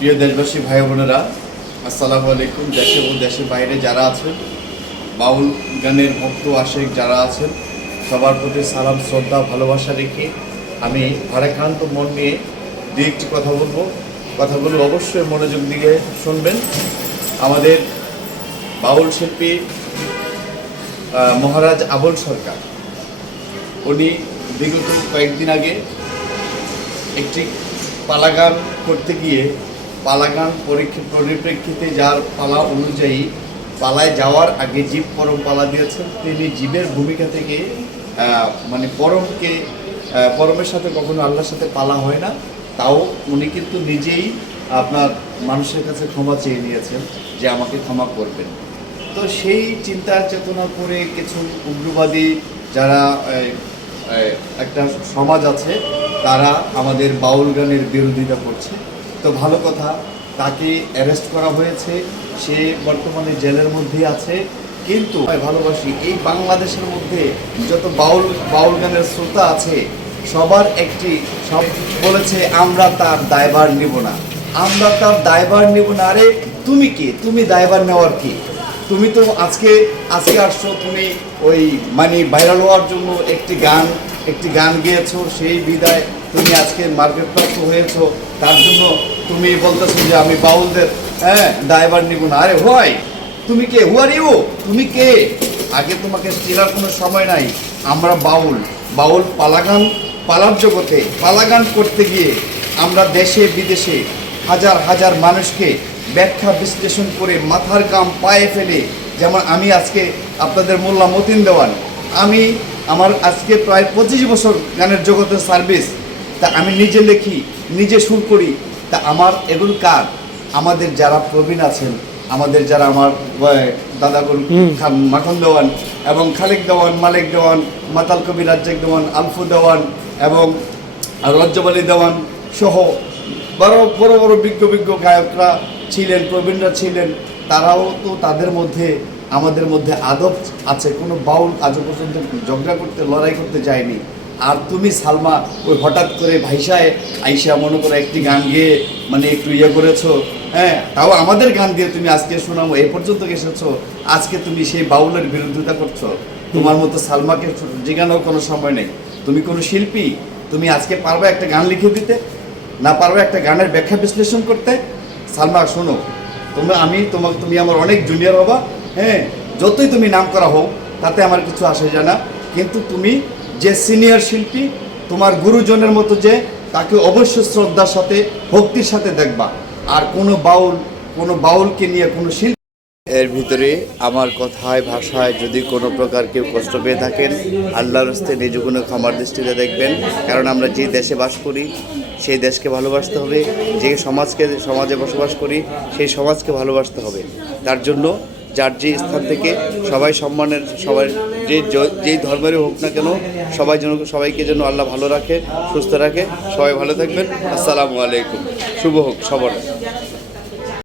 প্রিয় দেশবাসী, ভাই বোনেরা, আসসালামু আলাইকুম। দেশে ও দেশের বাইরে যারা আছেন, বাউল গানের ভক্ত, আশেক যারা আছেন, সবার প্রতি সালাম, শ্রদ্ধা, ভালোবাসা রেখে আমি ভারাক্রান্ত মন নিয়ে দু একটি কথা বলব। কথাগুলো অবশ্যই মনোযোগ দিয়ে শুনবেন। আমাদের বাউল শিল্পী মহারাজ আবুল সরকার, উনি বিগত কয়েকদিন আগে একটি পালাগান করতে গিয়ে পালাগান পরীক্ষা পরিপ্রেক্ষিতে যার পালা অনুযায়ী পালায় যাওয়ার আগে জীব পরম পালা দিয়েছেন। তিনি জীবের ভূমিকা থেকে মানে পরমকে পরমের সাথে কখনো আল্লাহর সাথে পালা হয় না। তাও উনি কিন্তু নিজেই আপনার মানুষের কাছে ক্ষমা চেয়ে নিয়েছেন যে আমাকে ক্ষমা করবেন। তো সেই চিন্তা চেতনা করে কিছু উগ্রবাদী যারা একটা সমাজ আছে, তারা আমাদের বাউল গানের বিরোধিতা করছে। তো ভালো কথা, তাকে অ্যারেস্ট করা হয়েছে, সে বর্তমানে জেলের মধ্যে আছে। কিন্তু ভালোবাসি, এই বাংলাদেশের মধ্যে যত বাউল বাউল গানের শ্রোতা আছে, সবার একটি, সব বলেছে, আমরা তার দায়ভার নিব না। আমরা তার দায়ভার নিব না? আরে, তুমি কে? তুমি দায়ভার নেওয়ার কি? তুমি তো আজকে আজকে আসছো, তুমি ওই মানে ভাইরাল হওয়ার জন্য একটি গান একটি গান গেয়েছো, সেই বিদায় তুমি আজকে মার্কেট প্রাপ্ত হয়েছো, তার জন্য তুমি বলতেছো যে আমি বাউলদের হ্যাঁ ড্রাইভার নিব না। আরে হয় তুমি কে? হু আর ইউ তুমি কে? আগে তোমাকে চেনার কোনো সময় নাই। আমরা বাউল। বাউল পালাগান, পালার জগতে, পালাগান করতে গিয়ে আমরা দেশে, বিদেশে হাজার হাজার মানুষকে ব্যাখ্যা, বিশ্লেষণ করে মাথার কাম পায়ে ফেলে, যেমন আমি আজকে আপনাদের মোল্লা মতিন দেওয়ান। আমি আমার আজকে প্রায় পঁচিশ বছর গানের জগতের সার্ভিস, তা আমি নিজে লেখি, নিজে সুর করি তা আমার এগুলো কার? আমাদের যারা প্রবীণ আছেন আমাদের যারা আমার দাদাগুল খান মাখন দেওয়ান এবং খালেক দেওয়ান মালিক দেওয়ান মাতাল কবি রাজ্জাক দেওয়ান আলফু দেওয়ান এবং রজ্জবালি দেওয়ান সহ বড় বড় বড় বিজ্ঞ বিজ্ঞ গায়করা ছিলেন প্রবীণরা ছিলেন তারাও তো তাদের মধ্যে আমাদের মধ্যে আদব আছে। কোনো বাউল আজও পর্যন্ত ঝগড়া করতে লড়াই করতে যায়নি। আর তুমি সালমা, ওই হঠাৎ করে ভাইসায় আইসা মনে করে একটি গান গেয়ে মানে একটু ইয়ে করেছ হ্যাঁ? তাও আমাদের গান দিয়ে তুমি আজকে শোনাবো এ পর্যন্ত এসেছ? আজকে তুমি সেই বাউলের বিরোধিতা করছ। তোমার মতো সালমাকে জিগানোর কোনো সময় নেই। তুমি কোনো শিল্পী, তুমি আজকে পারবে একটা গান লিখে দিতে? না পারবে একটা গানের ব্যাখ্যা বিশ্লেষণ করতে? সালমা, শোনো, তোমরা আমি তোমাকে তুমি আমার অনেক জুনিয়র হবা হ্যাঁ? যতই তুমি নাম করা হোক তাতে আমার কিছু আসে যায় না। কিন্তু তুমি যে সিনিয়র শিল্পী তোমার গুরুজনের মতো যে, তাকে অবশ্যই শ্রদ্ধার সাথে, ভক্তির সাথে দেখবা। আর কোনো বাউল, কোনো বাউলকে নিয়ে কোনো শিল্পী এর ভিতরে আমার কথায়, ভাষায় যদি কোনো প্রকার কেউ কষ্ট পেয়ে থাকেন, আল্লাহর হস্তে নিজ কোনো ক্ষমার দৃষ্টিতে দেখবেন। কারণ আমরা যে দেশে বাস করি, সেই দেশকে ভালোবাসতে হবে। যে সমাজকে, সমাজে বসবাস করি, সেই সমাজকে ভালোবাসতে হবে। তার জন্য যার যে স্থান থেকে সবাই সম্মানের, সবাই য- যেই ধর্মেরই হোক না কেন, সবাই যেন, সবাইকে যেন আল্লাহ ভালো রাখে, সুস্থ রাখে। সবাই ভালো থাকবেন। আসসালামু আলাইকুম। শুভ হোক, সবার।